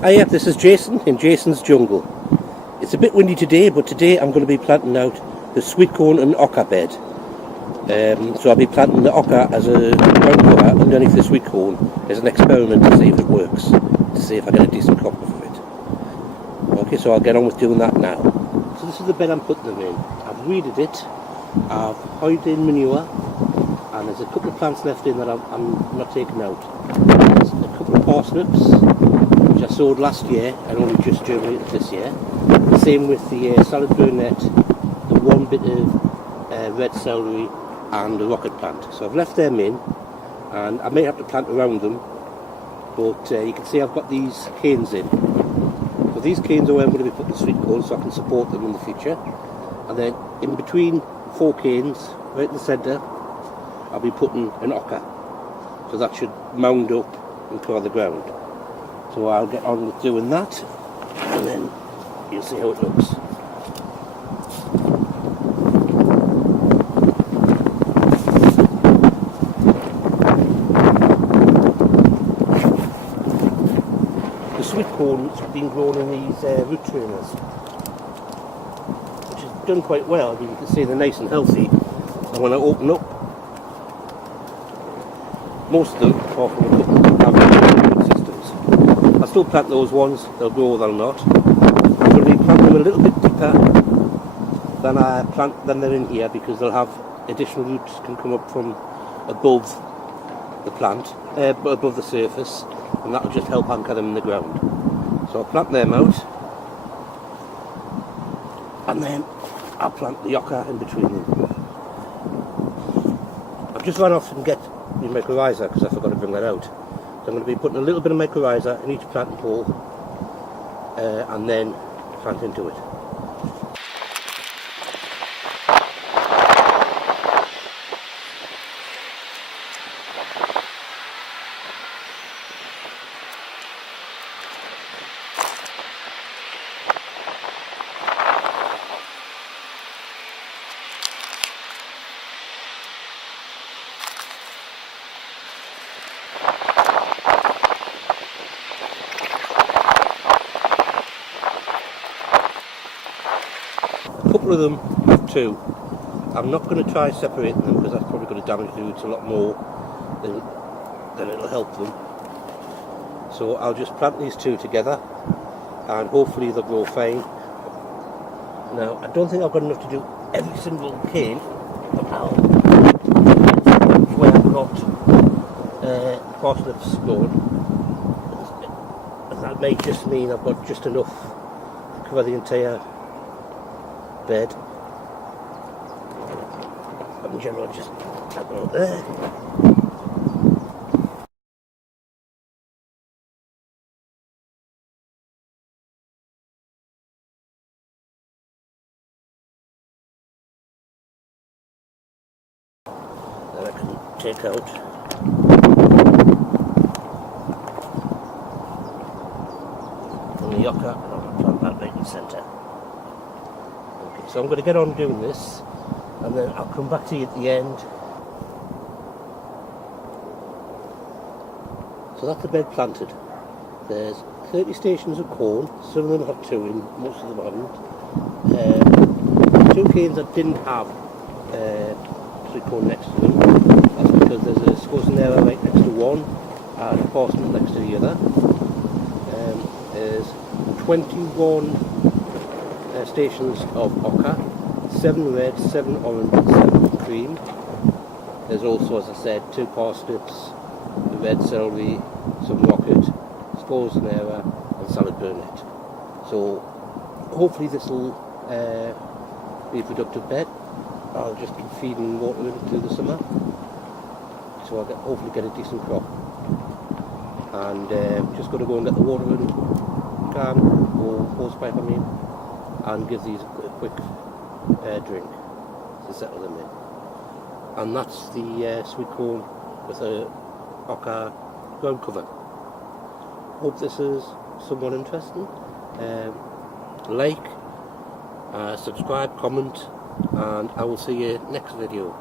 Hiya, this is Jason in Jason's Jungle. It's a bit windy today, but today I'm going to be planting out the sweetcorn and oca bed. So I'll be planting the oca as a ground cover underneath the sweetcorn as an experiment to see if it works, to see if I get a decent crop of it. Okay, so I'll get on with doing that now. So this is the bed I'm putting them in. I've weeded it, I've hoed in manure, and there's a couple of plants left in that I'm not taking out. There's a couple of parsnips, which I sowed last year and only just germinated this year. Same with the salad burnet, the one bit of red celery and the rocket plant. So I've left them in, and I may have to plant around them, but you can see I've got these canes in. So these canes are where I'm going to be putting the sweetcorn so I can support them in the future. And then in between 4 canes, right in the centre, I'll be putting an oca. So that should mound up and cover the ground. So I'll get on with doing that, and then you'll see how it looks. The sweetcorn's been grown in these root trainers, which has done quite well. I mean, you can see they're nice and healthy, and when I open up, most of them, apart from a couple, have good systems. I'll still plant those ones, they'll grow or they'll not. I'm going to be planting them a little bit deeper than they're in here, because they'll have additional roots can come up from above the plant, above the surface, and that'll just help anchor them in the ground. So I'll plant them out, and then I'll plant the oca in between them. I've just run off and get my mycorrhiza because I forgot to bring that out. So I'm going to be putting a little bit of mycorrhiza in each planting hole, and then plant into it. A couple of them have 2. I'm not going to try separating them because that's probably going to damage the roots a lot more than it'll help them. So I'll just plant these 2 together, and hopefully they'll grow fine. Now, I don't think I've got enough to do every single cane, but I'll where I've got parsnips grown. And that may just mean I've got just enough to cover the entire bed. But in general, just plant them out there. Then I can take out from the oca, and I'll plant that right in the centre. So I'm going to get on doing this, and then I'll come back to you at the end. So that's the bed planted. There's 30 stations of corn. Some of them have 2 in, most of them haven't. 2 canes that didn't have sweetcorn next to them. That's because there's a scorzonera right next to one and a parsnip next to the other. There's 21 stations of oca, 7 red, 7 orange, 7 cream. There's also, as I said, 2 parsnips, red celery, some rocket, scorzonera and salad burnet. So hopefully this will be a productive bed. I'll just keep feeding water in it through the summer, so I'll hopefully get a decent crop. And just got to go and get the water in can, or hose pipe I mean, and give these a quick drink to settle them in. And that's the sweetcorn with a oca ground cover. Hope this is somewhat interesting. Like, subscribe, comment, and I will see you next video.